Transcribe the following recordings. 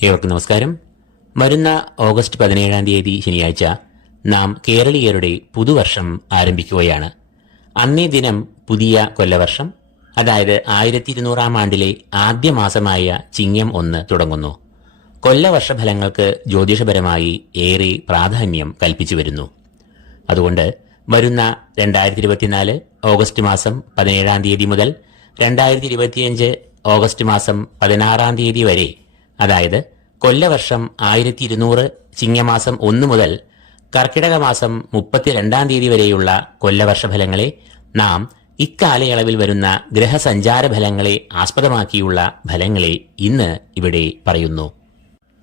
ഏവർക്കും നമസ്കാരം. വരുന്ന ഓഗസ്റ്റ് പതിനേഴാം തീയതി ശനിയാഴ്ച നാം കേരളീയരുടെ പുതുവർഷം ആരംഭിക്കുകയാണ്. അന്നേ ദിനം പുതിയ കൊല്ലവർഷം അതായത് ആയിരത്തി ഇരുന്നൂറാം ആണ്ടിലെ ആദ്യ മാസമായ ചിങ്ങം ഒന്ന് തുടങ്ങുന്നു. കൊല്ലവർഷ കൊല്ലവർഷഫലങ്ങൾക്ക് ജ്യോതിഷപരമായി ഏറെ പ്രാധാന്യം കൽപ്പിച്ചു വരുന്നു. അതുകൊണ്ട് വരുന്ന രണ്ടായിരത്തി ഇരുപത്തിനാല് ഓഗസ്റ്റ് മാസം പതിനേഴാം തീയതി മുതൽ രണ്ടായിരത്തി ഇരുപത്തിയഞ്ച് ഓഗസ്റ്റ് മാസം പതിനാറാം തീയതി വരെ അതായത് കൊല്ലവർഷം ആയിരത്തി ഇരുന്നൂറ് ചിങ്ങമാസം ഒന്ന് മുതൽ കർക്കിടക മാസം മുപ്പത്തിരണ്ടാം തീയതി വരെയുള്ള കൊല്ലവർഷ ഫലങ്ങളെ നാം ഇക്കാലയളവിൽ വരുന്ന ഗ്രഹസഞ്ചാര ഫലങ്ങളെ ആസ്പദമാക്കിയുള്ള ഫലങ്ങളെ ഇന്ന് ഇവിടെ പറയുന്നു.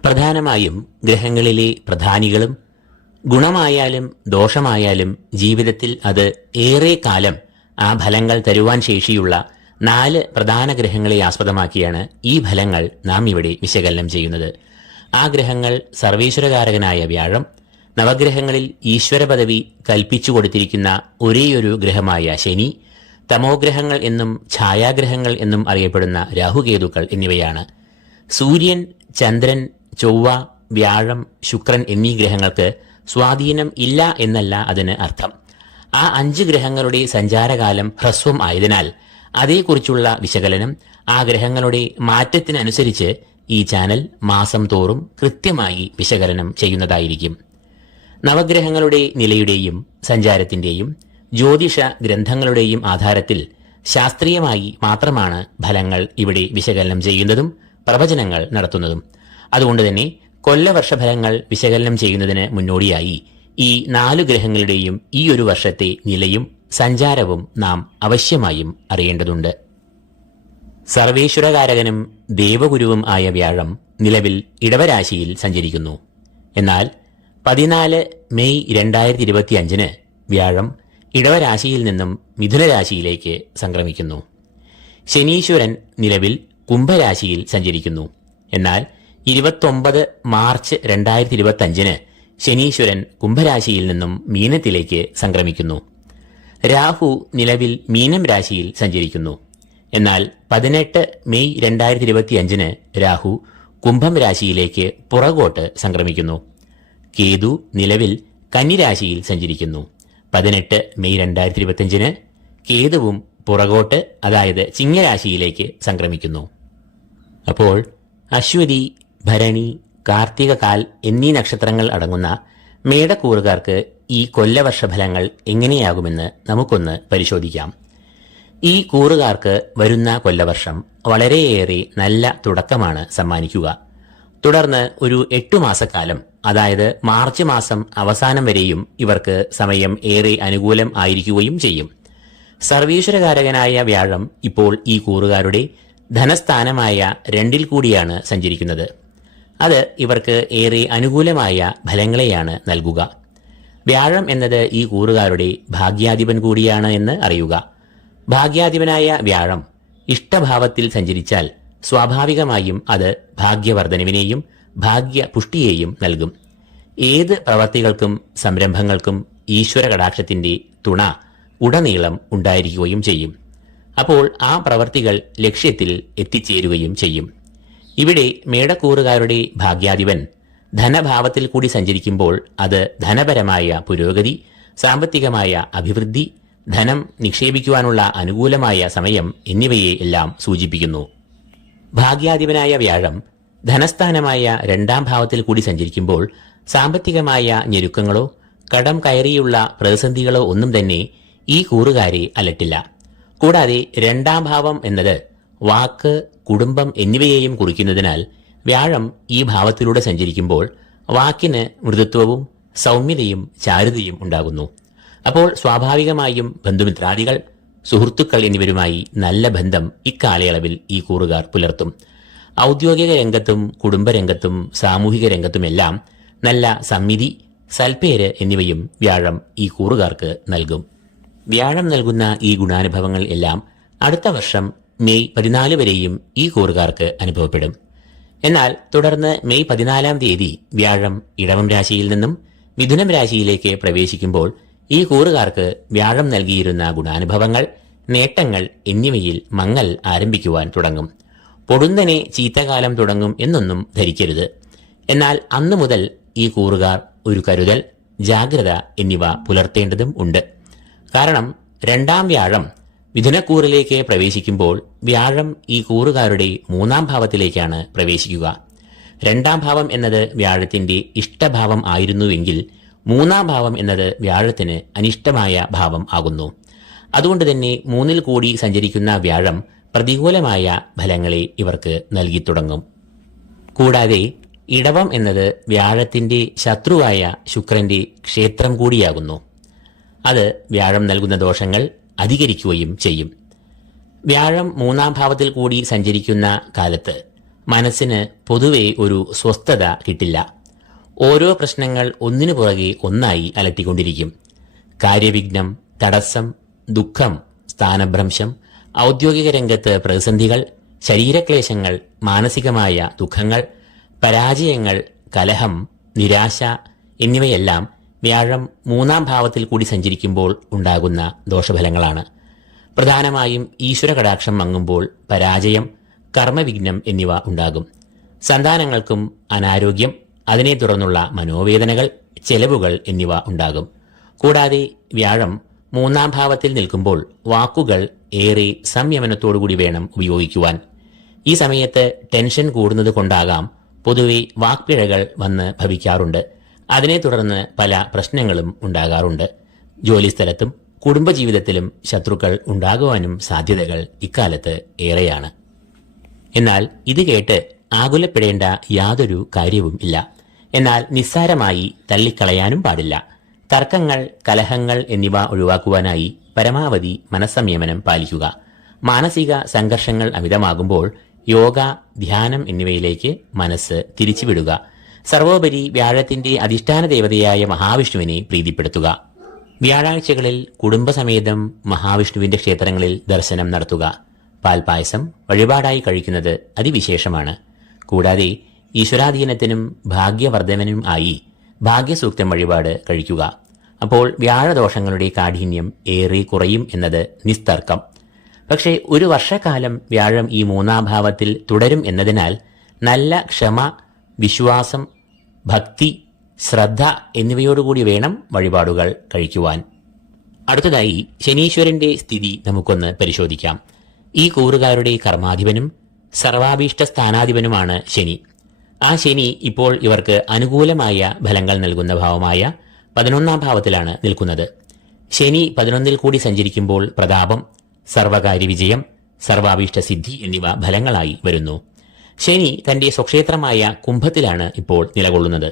പ്രധാനമായും ഗ്രഹങ്ങളിലെ പ്രധാനികളും ഗുണമായാലും ദോഷമായാലും ജീവിതത്തിൽ അത് ഏറെ കാലം ആ ഫലങ്ങൾ തരുവാൻ ശേഷിയുള്ള നാല് പ്രധാന ഗ്രഹങ്ങളെ ആസ്പദമാക്കിയാണ് ഈ ഫലങ്ങൾ നാം ഇവിടെ വിശകലനം ചെയ്യുന്നത്. ആ ഗ്രഹങ്ങൾ സർവീശ്വരകാരകനായ വ്യാഴം നവഗ്രഹങ്ങളിൽ ഈശ്വര പദവി കൽപ്പിച്ചു കൊടുത്തിരിക്കുന്ന ഒരേയൊരു ഗ്രഹമായ ശനി തമോഗ്രഹങ്ങൾ എന്നും ഛായാഗ്രഹങ്ങൾ എന്നും അറിയപ്പെടുന്ന രാഹുകേതുക്കൾ എന്നിവയാണ്. സൂര്യൻ ചന്ദ്രൻ ചൊവ്വ വ്യാഴം ശുക്രൻ എന്നീ ഗ്രഹങ്ങൾക്ക് സ്വാധീനം ഇല്ല എന്നല്ല അതിന് അർത്ഥം. ആ അഞ്ച് ഗ്രഹങ്ങളുടെ സഞ്ചാരകാലം ഹ്രസ്വം ആയതിനാൽ അതേക്കുറിച്ചുള്ള വിശകലനം ആ ഗ്രഹങ്ങളുടെ മാറ്റത്തിനനുസരിച്ച് ഈ ചാനൽ മാസം തോറും കൃത്യമായി വിശകലനം ചെയ്യുന്നതായിരിക്കും. നവഗ്രഹങ്ങളുടെ നിലയുടെയും സഞ്ചാരത്തിന്റെയും ജ്യോതിഷ ഗ്രന്ഥങ്ങളുടെയും ആധാരത്തിൽ ശാസ്ത്രീയമായി മാത്രമാണ് ഫലങ്ങൾ ഇവിടെ വിശകലനം ചെയ്യുന്നതും പ്രവചനങ്ങൾ നടത്തുന്നതും. അതുകൊണ്ട് തന്നെ കൊല്ലവർഷ ഫലങ്ങൾ വിശകലനം ചെയ്യുന്നതിന് മുന്നോടിയായി ഈ നാലു ഗ്രഹങ്ങളുടെയും ഈ ഒരു വർഷത്തെ നിലയും സഞ്ചാരവും നാം അവശ്യമായും അറിയേണ്ടതുണ്ട്. സർവേശ്വരകാരകനും ദേവഗുരുവും ആയ വ്യാഴം നിലവിൽ ഇടവരാശിയിൽ സഞ്ചരിക്കുന്നു. എന്നാൽ പതിനാല് മെയ് രണ്ടായിരത്തി ഇരുപത്തി അഞ്ചിന് വ്യാഴം ഇടവരാശിയിൽ നിന്നും മിഥുനരാശിയിലേക്ക് സംക്രമിക്കുന്നു. ശനീശ്വരൻ നിലവിൽ കുംഭരാശിയിൽ സഞ്ചരിക്കുന്നു. എന്നാൽ ഇരുപത്തൊമ്പത് മാർച്ച് രണ്ടായിരത്തി ഇരുപത്തിയഞ്ചിന് ശനീശ്വരൻ കുംഭരാശിയിൽ നിന്നും മീനത്തിലേക്ക് സംക്രമിക്കുന്നു. രാഹു നിലവിൽ മീനം രാശിയിൽ സഞ്ചരിക്കുന്നു. എന്നാൽ പതിനെട്ട് മെയ് രണ്ടായിരത്തി ഇരുപത്തിയഞ്ചിന് രാഹു കുംഭം രാശിയിലേക്ക് പുറകോട്ട് സംക്രമിക്കുന്നു. കേതു നിലവിൽ കന്നിരാശിയിൽ സഞ്ചരിക്കുന്നു. പതിനെട്ട് മെയ് രണ്ടായിരത്തി ഇരുപത്തിയഞ്ചിന് കേതുവും പുറകോട്ട് അതായത് ചിങ്ങരാശിയിലേക്ക് സംക്രമിക്കുന്നു. അപ്പോൾ അശ്വതി ഭരണി കാർത്തിക കാൽ എന്നീ നക്ഷത്രങ്ങൾ അടങ്ങുന്ന മേടക്കൂറുകാർക്ക് ഈ കൊല്ലവർഷഫലങ്ങൾ എങ്ങനെയാകുമെന്ന് നമുക്കൊന്ന് പരിശോധിക്കാം. ഈ കൂറുകാർക്ക് വരുന്ന കൊല്ലവർഷം വളരെയേറെ നല്ല തുടക്കമാണ് സമ്മാനിക്കുക. തുടർന്ന് ഒരു എട്ടു മാസക്കാലം അതായത് മാർച്ച് മാസം അവസാനം വരെയും ഇവർക്ക് സമയം ഏറെ അനുകൂലം ആയിരിക്കുകയും ചെയ്യും. സർവീശ്വരകാരകനായ വ്യാഴം ഇപ്പോൾ ഈ കൂറുകാരുടെ ധനസ്ഥാനമായ രണ്ടിൽ കൂടിയാണ് സഞ്ചരിക്കുന്നത്. അത് ഇവർക്ക് ഏറെ അനുകൂലമായ ഫലങ്ങളെയാണ് നൽകുക. വ്യാഴം എന്നത് ഈ കൂറുകാരുടെ ഭാഗ്യാധിപൻ കൂടിയാണ് എന്ന് അറിയുക. ഭാഗ്യാധിപനായ വ്യാഴം ഇഷ്ടഭാവത്തിൽ സഞ്ചരിച്ചാൽ സ്വാഭാവികമായും അത് ഭാഗ്യവർദ്ധനവിനെയും ഭാഗ്യപുഷ്ടിയെയും നൽകും. ഏത് പ്രവർത്തികൾക്കും സംരംഭങ്ങൾക്കും ഈശ്വര കടാക്ഷത്തിന്റെ തുണ ഉടനീളം ഉണ്ടായിരിക്കുകയും ചെയ്യും. അപ്പോൾ ആ പ്രവർത്തികൾ ലക്ഷ്യത്തിൽ എത്തിച്ചേരുകയും ചെയ്യും. ഇവിടെ മേടക്കൂറുകാരുടെ ഭാഗ്യാധിപൻ ധനഭാവത്തിൽ കൂടി സഞ്ചരിക്കുമ്പോൾ അത് ധനപരമായ പുരോഗതി സാമ്പത്തികമായ അഭിവൃദ്ധി ധനം നിക്ഷേപിക്കുവാനുള്ള അനുകൂലമായ സമയം എന്നിവയെ എല്ലാം സൂചിപ്പിക്കുന്നു. ഭാഗ്യാധിപനായ വ്യാഴം ധനസ്ഥാനമായ രണ്ടാം ഭാവത്തിൽ കൂടി സഞ്ചരിക്കുമ്പോൾ സാമ്പത്തികമായ ഞെരുക്കങ്ങളോ കടം കയറിയുള്ള പ്രതിസന്ധികളോ ഒന്നും തന്നെ ഈ കൂറുകാരെ അലട്ടില്ല. കൂടാതെ രണ്ടാം ഭാവം എന്നത് വാക്ക് കുടുംബം എന്നിവയെയും കുറിക്കുന്നതിനാൽ വ്യാഴം ഈ ഭാവത്തിലൂടെ സഞ്ചരിക്കുമ്പോൾ വാക്കിന് മൃദുത്വവും സൗമ്യതയും ചാരുതയും ഉണ്ടാകുന്നു. അപ്പോൾ സ്വാഭാവികമായും ബന്ധുമിത്രാദികൾ സുഹൃത്തുക്കൾ എന്നിവരുമായി നല്ല ബന്ധം ഇക്കാലയളവിൽ ഈ കൂറുകാർ പുലർത്തും. ഔദ്യോഗിക രംഗത്തും കുടുംബരംഗത്തും സാമൂഹിക രംഗത്തുമെല്ലാം നല്ല സമ്മിതി സൽപേര് എന്നിവയും വ്യാഴം ഈ കൂറുകാർക്ക് നൽകും. വ്യാഴം നൽകുന്ന ഈ ഗുണാനുഭവങ്ങൾ എല്ലാം അടുത്ത വർഷം മെയ് പതിനാല് വരെയും ഈ കൂറുകാർക്ക് അനുഭവപ്പെടും. എന്നാൽ തുടർന്ന് മെയ് പതിനാലാം തീയതി വ്യാഴം ഇടവം രാശിയിൽ നിന്നും മിഥുനം രാശിയിലേക്ക് പ്രവേശിക്കുമ്പോൾ ഈ കൂറുകാർക്ക് വ്യാഴം നൽകിയിരുന്ന ഗുണാനുഭവങ്ങൾ നേട്ടങ്ങൾ എന്നിവയിൽ മങ്ങൽ ആരംഭിക്കുവാൻ തുടങ്ങും. പൊടുന്നനെ ചീത്തകാലം തുടങ്ങും എന്നൊന്നും ധരിക്കരുത്. എന്നാൽ അന്നു മുതൽ ഈ കൂറുകാർ ഒരു കരുതൽ ജാഗ്രത എന്നിവ പുലർത്തേണ്ടതും ഉണ്ട്. കാരണം രണ്ടാം വ്യാഴം മിഥുനക്കൂറിലേക്ക് പ്രവേശിക്കുമ്പോൾ വ്യാഴം ഈ കൂറുകാരുടെ മൂന്നാം ഭാവത്തിലേക്കാണ് പ്രവേശിക്കുക. രണ്ടാം ഭാവം എന്നത് വ്യാഴത്തിന്റെ ഇഷ്ടഭാവം ആയിരുന്നുവെങ്കിൽ മൂന്നാം ഭാവം എന്നത് വ്യാഴത്തിന് അനിഷ്ടമായ ഭാവം ആകുന്നു. അതുകൊണ്ട് തന്നെ മൂന്നിൽ കൂടി സഞ്ചരിക്കുന്ന വ്യാഴം പ്രതികൂലമായ ഫലങ്ങളെ ഇവർക്ക് നൽകി തുടങ്ങും. കൂടാതെ ഇടവം എന്നത് വ്യാഴത്തിന്റെ ശത്രുവായ ശുക്രന്റെ ക്ഷേത്രം കൂടിയാകുന്നു. അത് വ്യാഴം നൽകുന്ന ദോഷങ്ങൾ അധികരിക്കുകയും ചെയ്യും. വ്യാഴം മൂന്നാം ഭാവത്തിൽ കൂടി സഞ്ചരിക്കുന്ന കാലത്ത് മനസ്സിന് പൊതുവെ ഒരു സ്വസ്ഥത കിട്ടില്ല. ഓരോ പ്രശ്നങ്ങൾ ഒന്നിനു പുറകെ ഒന്നായി അലട്ടിക്കൊണ്ടിരിക്കും. കാര്യവിഘ്നം തടസ്സം ദുഃഖം സ്ഥാനഭ്രംശം ഔദ്യോഗിക രംഗത്ത് പ്രതിസന്ധികൾ ശരീരക്ലേശങ്ങൾ മാനസികമായ ദുഃഖങ്ങൾ പരാജയങ്ങൾ കലഹം നിരാശ എന്നിവയെല്ലാം വ്യാഴം മൂന്നാം ഭാവത്തിൽ കൂടി സഞ്ചരിക്കുമ്പോൾ ഉണ്ടാകുന്ന ദോഷഫലങ്ങളാണ്. പ്രധാനമായും ഈശ്വര കടാക്ഷം മങ്ങുമ്പോൾ പരാജയം കർമ്മവിഘ്നം എന്നിവ ഉണ്ടാകും. സന്താനങ്ങൾക്കും അനാരോഗ്യം അതിനെ തുടർന്നുള്ള മനോവേദനകൾ ചെലവുകൾ എന്നിവ ഉണ്ടാകും. കൂടാതെ വ്യാഴം മൂന്നാം ഭാവത്തിൽ നിൽക്കുമ്പോൾ വാക്കുകൾ ഏറെ സംയമനത്തോടുകൂടി വേണം ഉപയോഗിക്കുവാൻ. ഈ സമയത്ത് ടെൻഷൻ കൂടുന്നത് കൊണ്ടാകാം പൊതുവെ വാക്പിഴകൾ വന്ന് ഭവിക്കാറുണ്ട്. അതിനെ തുടർന്ന് പല പ്രശ്നങ്ങളും ഉണ്ടാകാറുണ്ട്. ജോലിസ്ഥലത്തും കുടുംബജീവിതത്തിലും ശത്രുക്കൾ ഉണ്ടാകുവാനും സാധ്യതകൾ ഇക്കാലത്ത് ഏറെയാണ്. എന്നാൽ ഇത് കേട്ട് ആകുലപ്പെടേണ്ട യാതൊരു കാര്യവും ഇല്ല. എന്നാൽ നിസ്സാരമായി തള്ളിക്കളയാനും പാടില്ല. തർക്കങ്ങൾ കലഹങ്ങൾ എന്നിവ ഒഴിവാക്കുവാനായി പരമാവധി മനസ്സംയമനം പാലിക്കുക. മാനസിക സംഘർഷങ്ങൾ അമിതമാകുമ്പോൾ യോഗ ധ്യാനം എന്നിവയിലേക്ക് മനസ്സ് തിരിച്ചുവിടുക. സർവോപരി വ്യാഴത്തിന്റെ അധിഷ്ഠാന ദേവതയായ മഹാവിഷ്ണുവിനെ പ്രീതിപ്പെടുത്തുക. വ്യാഴാഴ്ചകളിൽ കുടുംബസമേതം മഹാവിഷ്ണുവിന്റെ ക്ഷേത്രങ്ങളിൽ ദർശനം നടത്തുക. പാൽപായസം വഴിപാടായി കഴിക്കുന്നത് അതിവിശേഷമാണ്. കൂടാതെ ഈശ്വരാധീനത്തിനും ഭാഗ്യവർദ്ധനനും ആയി ഭാഗ്യസൂക്തം വഴിപാട് കഴിക്കുക. അപ്പോൾ വ്യാഴദോഷങ്ങളുടെ കാഠിന്യം ഏറെ കുറയും എന്നത് നിസ്തർക്കം. പക്ഷേ ഒരു വർഷക്കാലം വ്യാഴം ഈ മൂന്നാം ഭാവത്തിൽ തുടരും എന്നതിനാൽ നല്ല ക്ഷമ വിശ്വാസം ഭക്തി ശ്രദ്ധ എന്നിവയോടുകൂടി വേണം വഴിപാടുകൾ കഴിക്കുവാൻ. അടുത്തതായി ശനീശ്വരന്റെ സ്ഥിതി നമുക്കൊന്ന് പരിശോധിക്കാം. ഈ കൂറുകാരുടെ കർമാധിപനും സർവാഭീഷ്ട സ്ഥാനാധിപനുമാണ് ശനി. ആ ശനി ഇപ്പോൾ ഇവർക്ക് അനുകൂലമായ ഫലങ്ങൾ നൽകുന്ന ഭാവമായ പതിനൊന്നാം ഭാവത്തിലാണ് നിൽക്കുന്നത്. ശനി പതിനൊന്നിൽ കൂടി സഞ്ചരിക്കുമ്പോൾ പ്രതാപം സർവകാര്യ വിജയം സർവാഭീഷ്ട സിദ്ധി എന്നിവ ഫലങ്ങളായി വരുന്നു. ശനി തന്റെ സ്വക്ഷേത്രമായ കുംഭത്തിലാണ് ഇപ്പോൾ നിലകൊള്ളുന്നത്.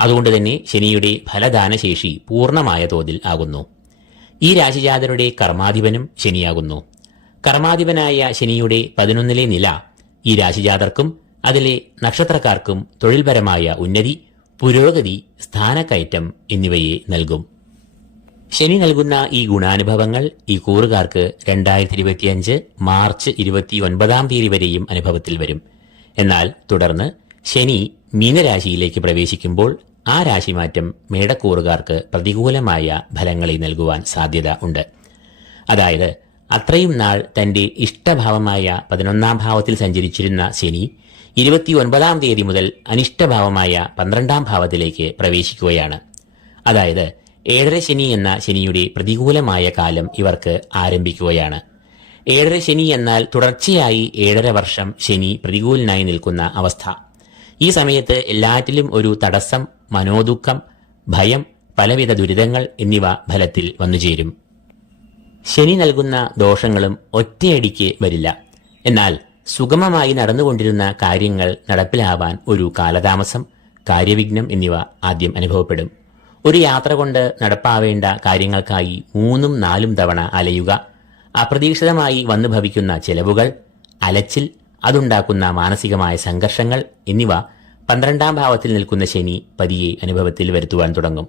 അതുകൊണ്ട് തന്നെ ശനിയുടെ ഫലദാനശേഷി പൂർണമായ തോതിൽ ആകുന്നു. ഈ രാശിജാതരുടെ കർമാധിപനും ശനിയാകുന്നു. കർമാധിപനായ ശനിയുടെ പതിനൊന്നിലെ നില ഈ രാശിജാതർക്കും അതിലെ നക്ഷത്രക്കാർക്കും തൊഴിൽപരമായ ഉന്നതി പുരോഗതി സ്ഥാനക്കയറ്റം എന്നിവയെ നൽകും. ശനി നൽകുന്ന ഈ ഗുണാനുഭവങ്ങൾ ഈ കൂറുകാർക്ക് രണ്ടായിരത്തി ഇരുപത്തിയഞ്ച് മാർച്ച് ഇരുപത്തി ഒൻപതാം തീയതി വരെയും അനുഭവത്തിൽ വരും. എന്നാൽ തുടർന്ന് ശനി മീനരാശിയിലേക്ക് പ്രവേശിക്കുമ്പോൾ ആ രാശിമാറ്റം മേടക്കൂറുകാർക്ക് പ്രതികൂലമായ ഫലങ്ങളെ നൽകുവാൻ സാധ്യത ഉണ്ട്. അതായത് അത്രയും നാൾ തന്റെ ഇഷ്ടഭാവമായ പതിനൊന്നാം ഭാവത്തിൽ സഞ്ചരിച്ചിരുന്ന ശനി ഇരുപത്തിയൊൻപതാം തീയതി മുതൽ അനിഷ്ടഭാവമായ പന്ത്രണ്ടാം ഭാവത്തിലേക്ക് പ്രവേശിക്കുകയാണ്. അതായത് ഏഴര ശനി എന്ന ശനിയുടെ പ്രതികൂലമായ കാലം ഇവർക്ക് ആരംഭിക്കുകയാണ്. ഏഴര ശനി എന്നാൽ തുടർച്ചയായി ഏഴര വർഷം ശനി പ്രതികൂലനായി നിൽക്കുന്ന അവസ്ഥ. ഈ സമയത്ത് എല്ലാറ്റിലും ഒരു തടസ്സം മനോദുഃഖം ഭയം പലവിധ ദുരിതങ്ങൾ എന്നിവ ഫലത്തിൽ വന്നുചേരും ശനി നൽകുന്ന ദോഷങ്ങളും ഒറ്റയടിക്ക് വരില്ല. എന്നാൽ സുഗമമായി നടന്നുകൊണ്ടിരുന്ന കാര്യങ്ങൾ നടപ്പിലാവാൻ ഒരു കാലതാമസം കാര്യവിഘ്നം എന്നിവ ആദ്യം അനുഭവപ്പെടും. ഒരു യാത്ര കൊണ്ട് നടപ്പാവേണ്ട കാര്യങ്ങൾക്കായി മൂന്നും നാലും തവണ അലയുക അപ്രതീക്ഷിതമായി വന്നു ഭവിക്കുന്ന ചെലവുകൾ അലച്ചിൽ അതുണ്ടാക്കുന്ന മാനസികമായ സംഘർഷങ്ങൾ എന്നിവ പന്ത്രണ്ടാം ഭാവത്തിൽ നിൽക്കുന്ന ശനി പതിയെ അനുഭവത്തിൽ വരുത്തുവാൻ തുടങ്ങും.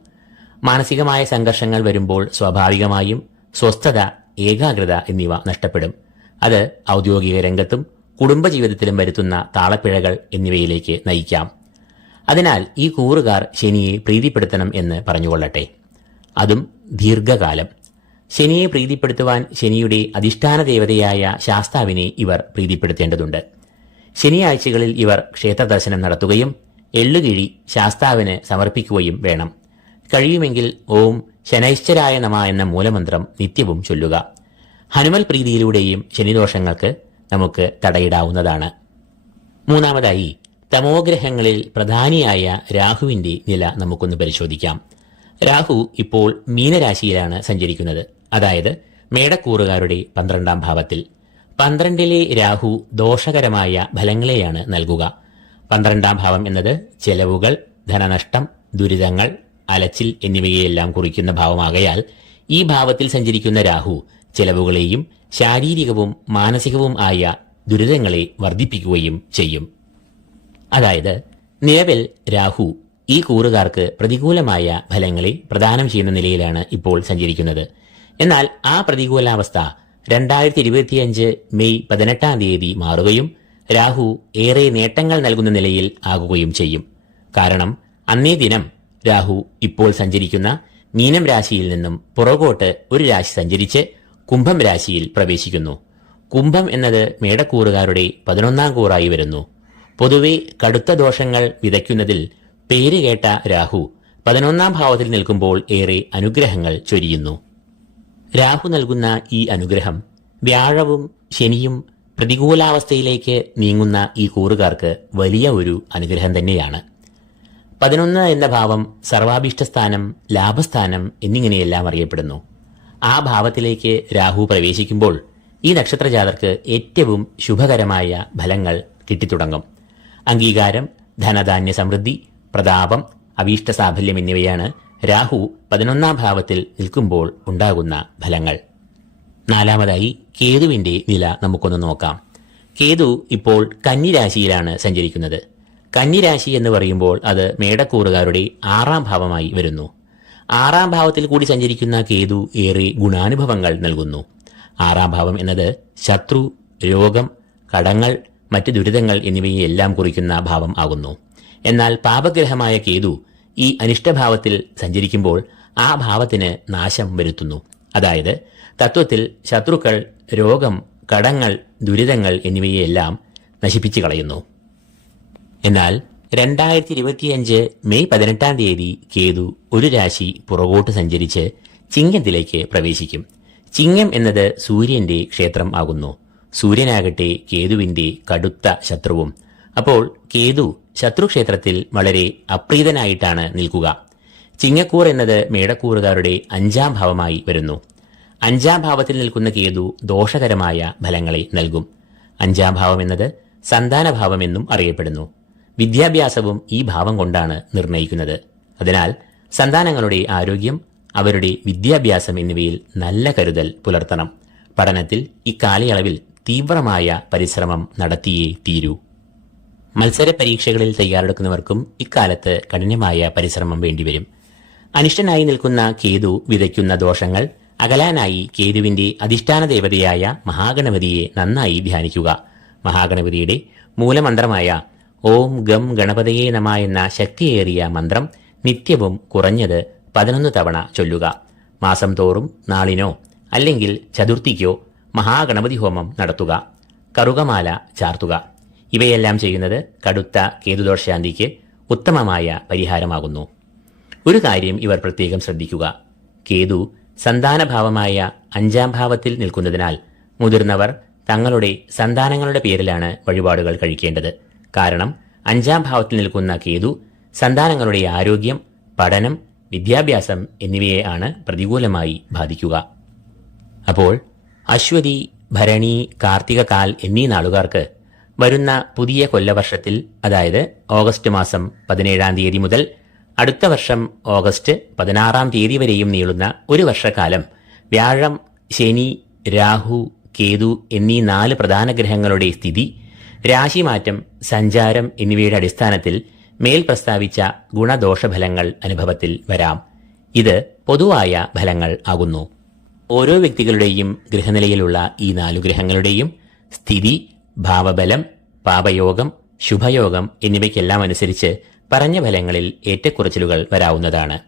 മാനസികമായ സംഘർഷങ്ങൾ വരുമ്പോൾ സ്വാഭാവികമായും സ്വസ്ഥത ഏകാഗ്രത എന്നിവ നഷ്ടപ്പെടും. അത് ഔദ്യോഗിക രംഗത്തും കുടുംബജീവിതത്തിലും വരുത്തുന്ന താളപ്പിഴകൾ എന്നിവയിലേക്ക് നയിക്കാം. അതിനാൽ ഈ കൂറുകാർ ശനിയെ പ്രീതിപ്പെടുത്തണം എന്ന് പറഞ്ഞുകൊള്ളട്ടെ. അതും ദീർഘകാലം. ശനിയെ പ്രീതിപ്പെടുത്തുവാൻ ശനിയുടെ അധിഷ്ഠാന ദേവതയായ ശാസ്താവിനെ ഇവർ പ്രീതിപ്പെടുത്തേണ്ടതുണ്ട്. ശനിയാഴ്ചകളിൽ ഇവർ ക്ഷേത്ര ദർശനം നടത്തുകയും എള്ളുകിഴി ശാസ്താവിന് സമർപ്പിക്കുകയും വേണം. കഴിയുമെങ്കിൽ ഓം ശനൈശ്വരായ നമ എന്ന മൂലമന്ത്രം നിത്യവും ചൊല്ലുക. ഹനുമൽ പ്രീതിയിലൂടെയും ശനിദോഷങ്ങൾക്ക് നമുക്ക് തടയിടാവുന്നതാണ്. മൂന്നാമതായി തമോഗ്രഹങ്ങളിൽ പ്രധാനിയായ രാഹുവിന്റെ നില നമുക്കൊന്ന് പരിശോധിക്കാം. രാഹു ഇപ്പോൾ മീനരാശിയിലാണ് സഞ്ചരിക്കുന്നത്. അതായത് മേടക്കൂറുകാരുടെ പന്ത്രണ്ടാം ഭാവത്തിൽ പന്ത്രണ്ടിലെ രാഹു ദോഷകരമായ ഫലങ്ങളെയാണ് നൽകുക. പന്ത്രണ്ടാം ഭാവം എന്നത് ചെലവുകൾ ധനനഷ്ടം ദുരിതങ്ങൾ അലച്ചിൽ എന്നിവയെല്ലാം കുറിക്കുന്ന ഭാവമാകയാൽ ഈ ഭാവത്തിൽ സഞ്ചരിക്കുന്ന രാഹു ചെലവുകളെയും ശാരീരികവും മാനസികവും ആയ ദുരിതങ്ങളെ വർദ്ധിപ്പിക്കുകയും ചെയ്യും. അതായത് നിലവിൽ രാഹു ഈ കൂറുകാർക്ക് പ്രതികൂലമായ ഫലങ്ങളെ പ്രദാനം ചെയ്യുന്ന നിലയിലാണ് ഇപ്പോൾ സഞ്ചരിക്കുന്നത്. എന്നാൽ ആ പ്രതികൂലാവസ്ഥ രണ്ടായിരത്തി ഇരുപത്തിയഞ്ച് മെയ് പതിനെട്ടാം തീയതി മാറുകയും രാഹു ഏറെ നേട്ടങ്ങൾ നൽകുന്ന നിലയിൽ ആകുകയും ചെയ്യും. കാരണം അന്നേ ദിനം രാഹു ഇപ്പോൾ സഞ്ചരിക്കുന്ന മീനം രാശിയിൽ നിന്നും പുറകോട്ട് ഒരു രാശി സഞ്ചരിച്ച് കുംഭം രാശിയിൽ പ്രവേശിക്കുന്നു. കുംഭം എന്നത് മേടക്കൂറുകാരുടെ പതിനൊന്നാം കൂറായി വരുന്നു. പൊതുവെ കടുത്ത ദോഷങ്ങൾ വിതയ്ക്കുന്നതിൽ പേര് കേട്ട രാഹു പതിനൊന്നാം ഭാവത്തിൽ നിൽക്കുമ്പോൾ ഏറെ അനുഗ്രഹങ്ങൾ ചൊരിയുന്നു. രാഹു നൽകുന്ന ഈ അനുഗ്രഹം വ്യാഴവും ശനിയും പ്രതികൂലാവസ്ഥയിലേക്ക് നീങ്ങുന്ന ഈ കൂറുകാർക്ക് വലിയ ഒരു അനുഗ്രഹം തന്നെയാണ്. പതിനൊന്ന് എന്ന ഭാവം സർവാഭീഷ്ടസ്ഥാനം ലാഭസ്ഥാനം എന്നിങ്ങനെയെല്ലാം അറിയപ്പെടുന്നു. ആ ഭാവത്തിലേക്ക് രാഹു പ്രവേശിക്കുമ്പോൾ ഈ നക്ഷത്രജാതർക്ക് ഏറ്റവും ശുഭകരമായ ഫലങ്ങൾ കിട്ടിത്തുടങ്ങും. അംഗീകാരം ധനധാന്യ സമൃദ്ധി പ്രതാപം അഭീഷ്ട സാഫല്യം എന്നിവയാണ് രാഹു പതിനൊന്നാം ഭാവത്തിൽ നിൽക്കുമ്പോൾ ഉണ്ടാകുന്ന ഫലങ്ങൾ. നാലാമതായി കേതുവിന്റെ നില നമുക്കൊന്ന് നോക്കാം. കേതു ഇപ്പോൾ കന്നിരാശിയിലാണ് സഞ്ചരിക്കുന്നത്. കന്നിരാശി എന്ന് പറയുമ്പോൾ അത് മേടക്കൂറുകാരുടെ ആറാം ഭാവമായി വരുന്നു. ആറാം ഭാവത്തിൽ കൂടി സഞ്ചരിക്കുന്ന കേതു ഏറെ ഗുണാനുഭവങ്ങൾ നൽകുന്നു. ആറാം ഭാവം എന്നത് ശത്രു രോഗം കടങ്ങൾ മറ്റ് ദുരിതങ്ങൾ എന്നിവയെല്ലാം കുറിക്കുന്ന ഭാവം ആകുന്നു. എന്നാൽ പാപഗ്രഹമായ കേതു ഈ അനിഷ്ടഭാവത്തിൽ സഞ്ചരിക്കുമ്പോൾ ആ ഭാവത്തിന് നാശം വരുത്തുന്നു. അതായത് തത്വത്തിൽ ശത്രുക്കൾ രോഗം കടങ്ങൾ ദുരിതങ്ങൾ എന്നിവയെല്ലാം നശിപ്പിച്ചു കളയുന്നു. എന്നാൽ രണ്ടായിരത്തി ഇരുപത്തിയഞ്ച് മെയ് പതിനെട്ടാം തീയതി കേതു ഒരു രാശി പുറകോട്ട് സഞ്ചരിച്ച് ചിങ്ങത്തിലേക്ക് പ്രവേശിക്കും. ചിങ്ങം എന്നത് സൂര്യന്റെ ക്ഷേത്രം ആകുന്നു. സൂര്യനാകട്ടെ കേതുവിന്റെ കടുത്ത ശത്രുവും. അപ്പോൾ കേതു ശത്രുക്ഷേത്രത്തിൽ വളരെ അപ്രീതനായിട്ടാണ് നിൽക്കുക. ചിങ്ങക്കൂർ എന്നത് മേടക്കൂറുകാരുടെ അഞ്ചാം ഭാവമായി വരുന്നു. അഞ്ചാം ഭാവത്തിൽ നിൽക്കുന്ന കേതു ദോഷകരമായ ഫലങ്ങളെ നൽകും. അഞ്ചാം ഭാവം എന്നത് സന്താനഭാവമെന്നും അറിയപ്പെടുന്നു. വിദ്യാഭ്യാസവും ഈ ഭാവം കൊണ്ടാണ് നിർണയിക്കുന്നത്. അതിനാൽ സന്താനങ്ങളുടെ ആരോഗ്യം അവരുടെ വിദ്യാഭ്യാസം എന്നിവയിൽ നല്ല കരുതൽ പുലർത്തണം. പഠനത്തിൽ ഇക്കാലയളവിൽ തീവ്രമായ പരിശ്രമം നടത്തിയേ തീരൂ. മത്സര പരീക്ഷകളിൽ തയ്യാറെടുക്കുന്നവർക്കും ഇക്കാലത്ത് കഠിനമായ പരിശ്രമം വേണ്ടിവരും. അനിഷ്ടനായി നിൽക്കുന്ന കേതു വിതയ്ക്കുന്ന ദോഷങ്ങൾ അകലാനായി കേതുവിന്റെ അധിഷ്ഠാന ദേവതയായ മഹാഗണപതിയെ നന്നായി ധ്യാനിക്കുക. മഹാഗണപതിയുടെ മൂലമന്ത്രമായ ഓം ഗം ഗണപതയെ നമ എന്ന ശക്തിയേറിയ മന്ത്രം നിത്യവും കുറഞ്ഞത് പതിനൊന്ന് തവണ ചൊല്ലുക. മാസം തോറും നാളിനോ അല്ലെങ്കിൽ ചതുർത്ഥിക്കോ മഹാഗണപതി ഹോമം നടത്തുക. കറുകമാല ചാർത്തുക. ഇവയെല്ലാം ചെയ്യുന്നത് കടുത്ത കേതുദോഷാന്തിക്ക് ഉത്തമമായ പരിഹാരമാകുന്നു. ഒരു കാര്യം ഇവർ പ്രത്യേകം ശ്രദ്ധിക്കുക. കേതു സന്താനഭാവമായ അഞ്ചാം ഭാവത്തിൽ നിൽക്കുന്നതിനാൽ മുതിർന്നവർ തങ്ങളുടെ സന്താനങ്ങളുടെ പേരിലാണ് വഴിപാടുകൾ കഴിക്കേണ്ടത്. കാരണം അഞ്ചാം ഭാവത്തിൽ നിൽക്കുന്ന കേതു സന്താനങ്ങളുടെ ആരോഗ്യം പഠനം വിദ്യാഭ്യാസം എന്നിവയെ ആണ് പ്രതികൂലമായി ബാധിക്കുക. അപ്പോൾ അശ്വതി ഭരണി കാർത്തിക കാൽ എന്നീ നാളുകാർക്ക് വരുന്ന പുതിയ കൊല്ലവർഷത്തിൽ അതായത് ഓഗസ്റ്റ് മാസം പതിനേഴാം തീയതി മുതൽ അടുത്ത വർഷം ഓഗസ്റ്റ് പതിനാറാം തീയതി വരെയും നീളുന്ന ഒരു വർഷക്കാലം വ്യാഴം ശനി രാഹു കേതു എന്നീ നാല് പ്രധാന ഗ്രഹങ്ങളുടെ സ്ഥിതി രാശിമാറ്റം സഞ്ചാരം എന്നിവയുടെ അടിസ്ഥാനത്തിൽ മേൽ പ്രസ്താവിച്ച ഗുണദോഷഫലങ്ങൾ അനുഭവത്തിൽ വരാം. ഇത് പൊതുവായ ഫലങ്ങൾ ആകുന്നു. ഓരോ വ്യക്തികളുടെയും ഗൃഹനിലയിലുള്ള ഈ നാലു ഗ്രഹങ്ങളുടെയും സ്ഥിതി ഭാവബലം പാപയോഗം ശുഭയോഗം എന്നിവയ്ക്കെല്ലാം അനുസരിച്ച് പറഞ്ഞ ഫലങ്ങളിൽ ഏറ്റക്കുറച്ചിലുകൾ വരാവുന്നതാണ്.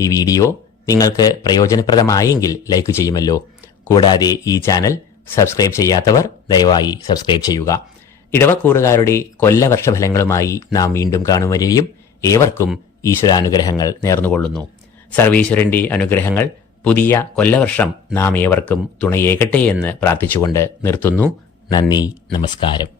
ഈ വീഡിയോ നിങ്ങൾക്ക് പ്രയോജനപ്രദമായെങ്കിൽ ലൈക്ക് ചെയ്യുമല്ലോ. കൂടാതെ ഈ ചാനൽ സബ്സ്ക്രൈബ് ചെയ്യാത്തവർ ദയവായി സബ്സ്ക്രൈബ് ചെയ്യുക. ഇടവക്കൂറുകാരുടെ കൊല്ലവർഷഫലങ്ങളുമായി നാം വീണ്ടും കാണുവരെയും ഏവർക്കും ഈശ്വരാനുഗ്രഹങ്ങൾ നേർന്നുകൊള്ളുന്നു. സർവീശ്വരന്റെ അനുഗ്രഹങ്ങൾ പുതിയ കൊല്ലവർഷം നാം ഏവർക്കും തുണയേകട്ടെ എന്ന് പ്രാർത്ഥിച്ചുകൊണ്ട് നിർത്തുന്നു. നന്ദി നമസ്കാരം.